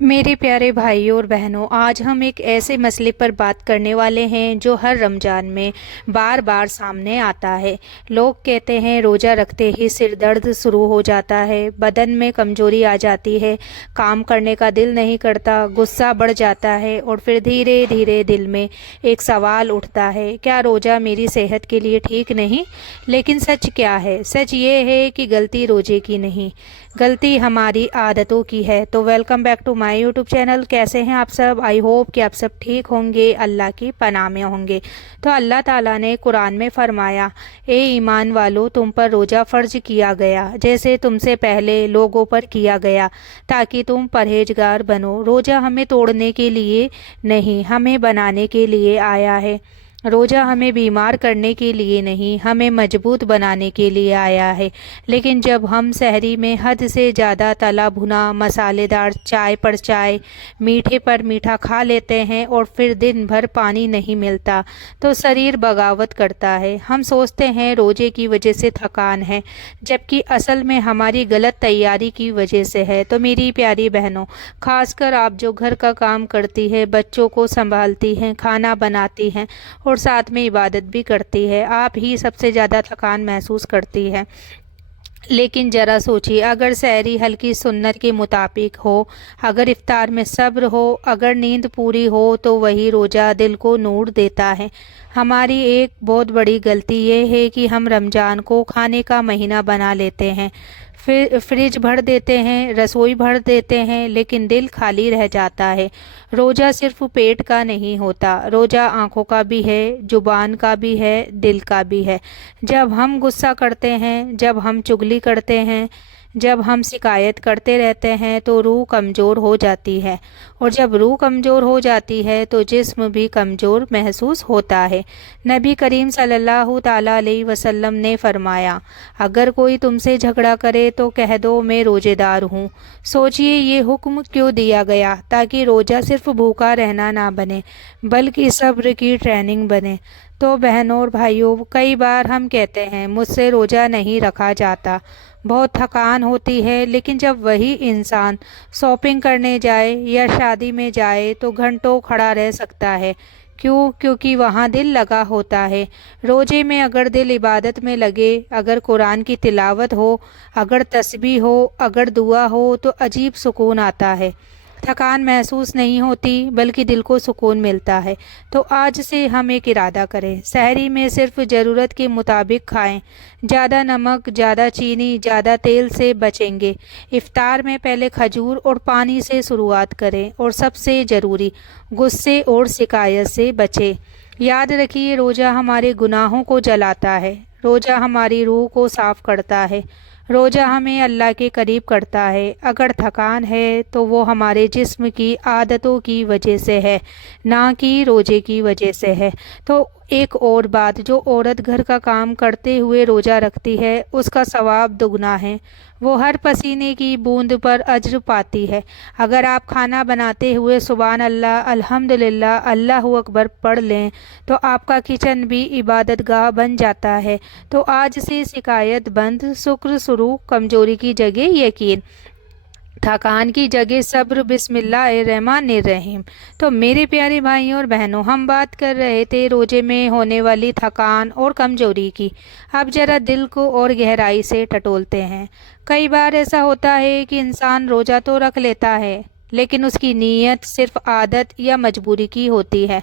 मेरे प्यारे भाइयों और बहनों, आज हम एक ऐसे मसले पर बात करने वाले हैं जो हर रमज़ान में बार बार सामने आता है। लोग कहते हैं रोज़ा रखते ही सिर दर्द शुरू हो जाता है, बदन में कमज़ोरी आ जाती है, काम करने का दिल नहीं करता, गुस्सा बढ़ जाता है और फिर धीरे धीरे दिल में एक सवाल उठता है, क्या रोज़ा मेरी सेहत के लिए ठीक नहीं? लेकिन सच क्या है? सच ये है कि गलती रोज़े की नहीं, गलती हमारी आदतों की है। तो welcome back to my YouTube channel. कैसे हैं आप सब? आई होप कि आप सब ठीक होंगे, अल्लाह की पनाह में होंगे। तो अल्लाह ताला ने कुरान में फरमाया, ए ईमान वालों, तुम पर रोज़ा फ़र्ज किया गया जैसे तुमसे पहले लोगों पर किया गया, ताकि तुम परहेजगार बनो। रोज़ा हमें तोड़ने के लिए नहीं, हमें बनाने के लिए आया है। रोज़ा हमें बीमार करने के लिए नहीं, हमें मजबूत बनाने के लिए आया है। लेकिन जब हम सहरी में हद से ज़्यादा तला भुना, मसालेदार, चाय पर चाय, मीठे पर मीठा खा लेते हैं और फिर दिन भर पानी नहीं मिलता, तो शरीर बगावत करता है। हम सोचते हैं रोज़े की वजह से थकान है, जबकि असल में हमारी गलत तैयारी की वजह से है। तो मेरी प्यारी बहनों, खासकर आप जो घर का काम करती है, बच्चों को संभालती हैं, खाना बनाती हैं और साथ में इबादत भी करती है, आप ही सबसे ज़्यादा थकान महसूस करती है। लेकिन ज़रा सोचिए, अगर सहरी हल्की सुन्नत के मुताबिक हो, अगर इफ्तार में सब्र हो, अगर नींद पूरी हो, तो वही रोज़ा दिल को नूर देता है। हमारी एक बहुत बड़ी गलती ये है कि हम रमज़ान को खाने का महीना बना लेते हैं, फिर फ्रिज भर देते हैं, रसोई भर देते हैं, लेकिन दिल खाली रह जाता है। रोज़ा सिर्फ पेट का नहीं होता, रोज़ा आँखों का भी है, जुबान का भी है, दिल का भी है। जब हम गुस्सा करते हैं, जब हम चुगली करते हैं, जब हम शिकायत करते रहते हैं, तो रूह कमज़ोर हो जाती है, और जब रूह कमज़ोर हो जाती है तो जिस्म भी कमज़ोर महसूस होता है। नबी करीम सल्लल्लाहु ताला अलैहि वसल्लम ने फरमाया, अगर कोई तुमसे झगड़ा करे तो कह दो मैं रोज़ेदार हूँ। सोचिए, ये हुक्म क्यों दिया गया? ताकि रोज़ा सिर्फ भूखा रहना ना बने, बल्कि सब्र की ट्रेनिंग बने। तो बहनों और भाइयों, कई बार हम कहते हैं मुझसे रोज़ा नहीं रखा जाता, बहुत थकान होती है। लेकिन जब वही इंसान शॉपिंग करने जाए या शादी में जाए तो घंटों खड़ा रह सकता है। क्यों? क्योंकि वहाँ दिल लगा होता है। रोज़े में अगर दिल इबादत में लगे, अगर कुरान की तिलावत हो, अगर तस्बीह हो, अगर दुआ हो, तो अजीब सुकून आता है। थकान महसूस नहीं होती, बल्कि दिल को सुकून मिलता है। तो आज से हम एक इरादा करें, सहरी में सिर्फ ज़रूरत के मुताबिक खाएं। ज़्यादा नमक, ज़्यादा चीनी, ज़्यादा तेल से बचेंगे। इफ्तार में पहले खजूर और पानी से शुरुआत करें, और सबसे ज़रूरी, गुस्से और शिकायत से बचें। याद रखिए, रोज़ा हमारे गुनाहों को जलाता है, रोज़ा हमारी रूह को साफ़ करता है, रोज़ा हमें अल्लाह के करीब करता है। अगर थकान है तो वो हमारे जिस्म की आदतों की वजह से है, ना कि रोज़े की वजह से है। तो एक और बात, जो औरत घर का काम करते हुए रोज़ा रखती है, उसका सवाब दुगना है। वो हर पसीने की बूंद पर अज्र पाती है। अगर आप खाना बनाते हुए सुभान अल्लाह, अल्हम्दुलिल्लाह, अल्लाहु अकबर पढ़ लें, तो आपका किचन भी इबादतगाह बन जाता है। तो आज से शिकायत बंद, शुक्र शुरू, कमजोरी की जगह यकीन, थकान की जगह सब्र, बिस्मिल्लाहिर्रहमानिर्रहीम। तो मेरे प्यारे भाइयों और बहनों, हम बात कर रहे थे रोजे में होने वाली थकान और कमजोरी की। अब जरा दिल को और गहराई से टटोलते हैं। कई बार ऐसा होता है कि इंसान रोजा तो रख लेता है, लेकिन उसकी नीयत सिर्फ आदत या मजबूरी की होती है।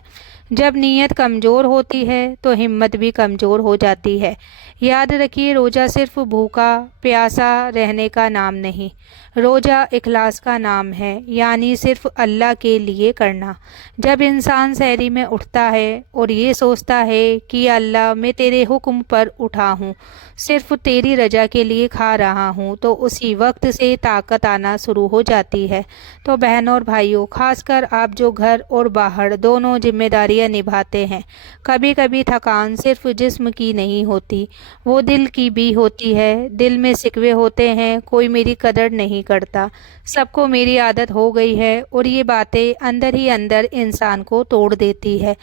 जब नीयत कमज़ोर होती है तो हिम्मत भी कमज़ोर हो जाती है। याद रखिए, रोज़ा सिर्फ भूखा प्यासा रहने का नाम नहीं, रोज़ा इखलास का नाम है, यानी सिर्फ अल्लाह के लिए करना। जब इंसान सहरी में उठता है और ये सोचता है कि अल्लाह, मैं तेरे हुक्म पर उठा हूँ, सिर्फ तेरी रजा के लिए खा रहा हूँ, तो उसी वक्त से ताकत आना शुरू हो जाती है। तो बहनों और भाइयों, खासकर आप जो घर और बाहर दोनों जिम्मेदारियां निभाते हैं, कभी कभी थकान सिर्फ जिस्म की नहीं होती, वो दिल की भी होती है। दिल में शिकवे होते हैं, कोई मेरी कदर नहीं करता, सबको मेरी आदत हो गई है, और ये बातें अंदर ही अंदर इंसान को तोड़ देती है।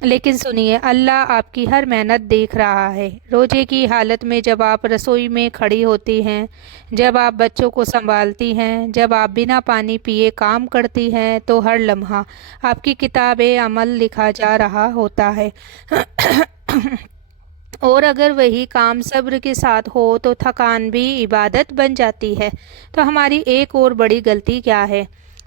لیکن سنیے، اللہ آپ کی ہر محنت دیکھ رہا ہے۔ روزے کی حالت میں جب آپ رسوئی میں کھڑی ہوتی ہیں، جب آپ بچوں کو سنبھالتی ہیں، جب آپ بنا پانی پیے کام کرتی ہیں، تو ہر لمحہ آپ کی کتاب عمل لکھا جا رہا ہوتا ہے۔ اور اگر وہی کام صبر کے ساتھ ہو تو تھکان بھی عبادت بن جاتی ہے۔ تو ہماری ایک اور بڑی غلطی کیا ہے؟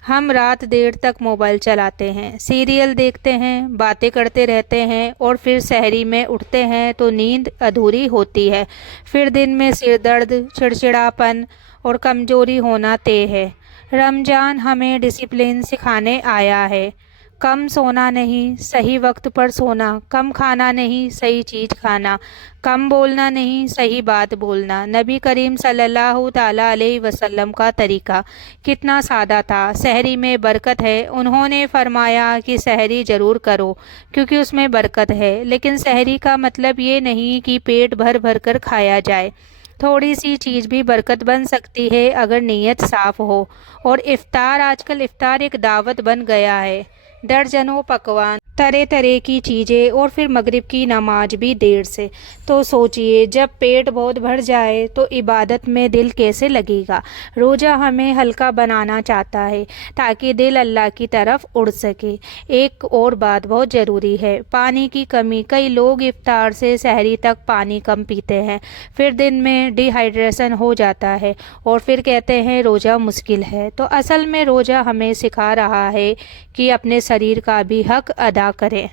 ہم رات دیر تک موبائل چلاتے ہیں، سیریل دیکھتے ہیں، باتیں کرتے رہتے ہیں، اور پھر سحری میں اٹھتے ہیں تو نیند ادھوری ہوتی ہے۔ پھر دن میں سر درد، چڑچڑاپن اور کمزوری ہونا طے ہے۔ رمضان ہمیں ڈسپلن سکھانے آیا ہے۔ کم سونا نہیں، صحیح وقت پر سونا، کم کھانا نہیں، صحیح چیز کھانا، کم بولنا نہیں، صحیح بات بولنا۔ نبی کریم صلی اللہ تعالیٰ علیہ وسلم کا طریقہ کتنا سادہ تھا۔ سحری میں برکت ہے، انہوں نے فرمایا کہ سحری ضرور کرو کیونکہ اس میں برکت ہے، لیکن سحری کا مطلب یہ نہیں کہ پیٹ بھر بھر کر کھایا جائے۔ تھوڑی سی چیز بھی برکت بن سکتی ہے اگر نیت صاف ہو۔ اور افطار، آج کل افطار ایک دعوت بن گیا ہے، درجنوں پکوان، طرح طرح کی چیزیں، اور پھر مغرب کی نماز بھی دیر سے۔ تو سوچئے، جب پیٹ بہت بھر جائے تو عبادت میں دل کیسے لگے گا؟ روزہ ہمیں ہلکا بنانا چاہتا ہے تاکہ دل اللہ کی طرف اڑ سکے۔ ایک اور بات بہت ضروری ہے، پانی کی کمی۔ کئی لوگ افطار سے سحری تک پانی کم پیتے ہیں، پھر دن میں ڈی ہائیڈریشن ہو جاتا ہے، اور پھر کہتے ہیں روزہ مشکل ہے۔ تو اصل میں روزہ ہمیں سکھا رہا ہے کہ اپنے شریر کا بھی حق ادا کریں۔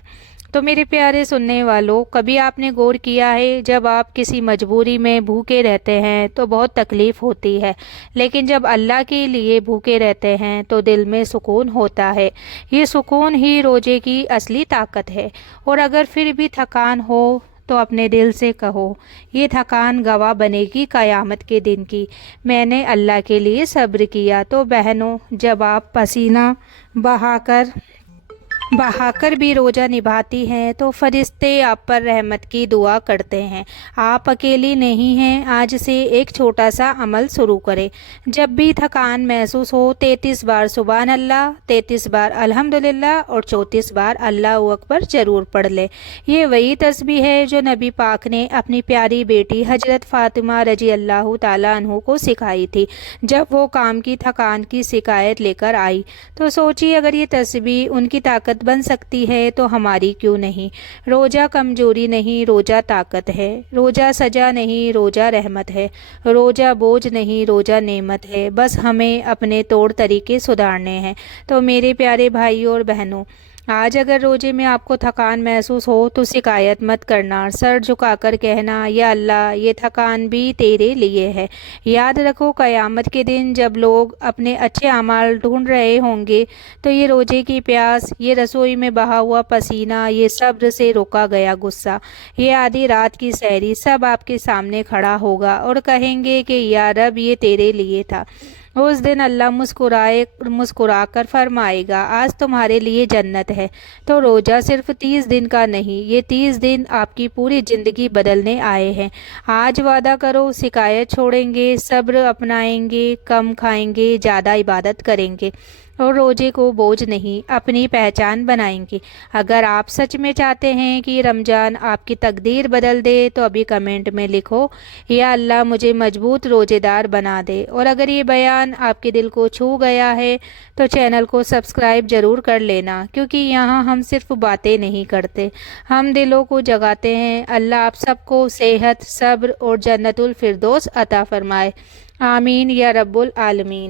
تو میرے پیارے سننے والوں، کبھی آپ نے غور کیا ہے جب آپ کسی مجبوری میں بھوکے رہتے ہیں تو بہت تکلیف ہوتی ہے، لیکن جب اللہ کے لیے بھوکے رہتے ہیں تو دل میں سکون ہوتا ہے۔ یہ سکون ہی روزے کی اصلی طاقت ہے۔ اور اگر پھر بھی تھکان ہو تو اپنے دل سے کہو، یہ تھکان گواہ بنے گی قیامت کے دن کی، میں نے اللہ کے لیے صبر کیا۔ تو بہنوں، جب آپ پسینہ بہا کر بھی روزہ نبھاتی ہیں تو فرشتے آپ پر رحمت کی دعا کرتے ہیں۔ آپ اکیلی نہیں ہیں۔ آج سے ایک چھوٹا سا عمل شروع کریں۔ جب بھی تھکان محسوس ہو، 33 بار سبحان اللہ، 33 بار الحمدللہ اور 34 بار اللہ اکبر ضرور پڑھ لیں۔ یہ وہی تسبیح ہے جو نبی پاک نے اپنی پیاری بیٹی حضرت فاطمہ رضی اللہ تعالیٰ عنہ کو سکھائی تھی جب وہ کام کی تھکان کی شکایت لے کر آئی۔ تو سوچیے، اگر یہ تسبیح ان کی طاقت بن سکتی ہے تو ہماری کیوں نہیں؟ روزہ کمزوری نہیں، روزہ طاقت ہے۔ روزہ سزا نہیں، روزہ رحمت ہے۔ روزہ بوجھ نہیں، روزہ نعمت ہے۔ بس ہمیں اپنے طور طریقے سدھارنے ہیں۔ تو میرے پیارے بھائیوں اور بہنوں، آج اگر روزے میں آپ کو تھکان محسوس ہو تو شکایت مت کرنا، سر جھکا کر کہنا، یا اللہ، یہ تھکان بھی تیرے لیے ہے۔ یاد رکھو، قیامت کے دن جب لوگ اپنے اچھے اعمال ڈھونڈ رہے ہوں گے تو یہ روزے کی پیاس، یہ رسوئی میں بہا ہوا پسینہ، یہ صبر سے روکا گیا غصہ، یہ آدھی رات کی سحری، سب آپ کے سامنے کھڑا ہوگا اور کہیں گے کہ یا رب، یہ تیرے لیے تھا۔ اس دن اللہ مسکرا کر فرمائے گا، آج تمہارے لیے جنت ہے۔ تو روزہ صرف 30 دن کا نہیں، یہ 30 دن آپ کی پوری زندگی بدلنے آئے ہیں۔ آج وعدہ کرو، شکایت چھوڑیں گے، صبر اپنائیں گے، کم کھائیں گے، زیادہ عبادت کریں گے، اور روزے کو بوجھ نہیں، اپنی پہچان بنائیں گے۔ اگر آپ سچ میں چاہتے ہیں کہ رمضان آپ کی تقدیر بدل دے تو ابھی کمنٹ میں لکھو، یا اللہ مجھے مضبوط روزے دار بنا دے۔ اور اگر یہ بیان آپ کے دل کو چھو گیا ہے تو چینل کو سبسکرائب ضرور کر لینا، کیونکہ یہاں ہم صرف باتیں نہیں کرتے، ہم دلوں کو جگاتے ہیں۔ اللہ آپ سب کو صحت، صبر اور جنت الفردوس عطا فرمائے، آمین یا رب العالمین۔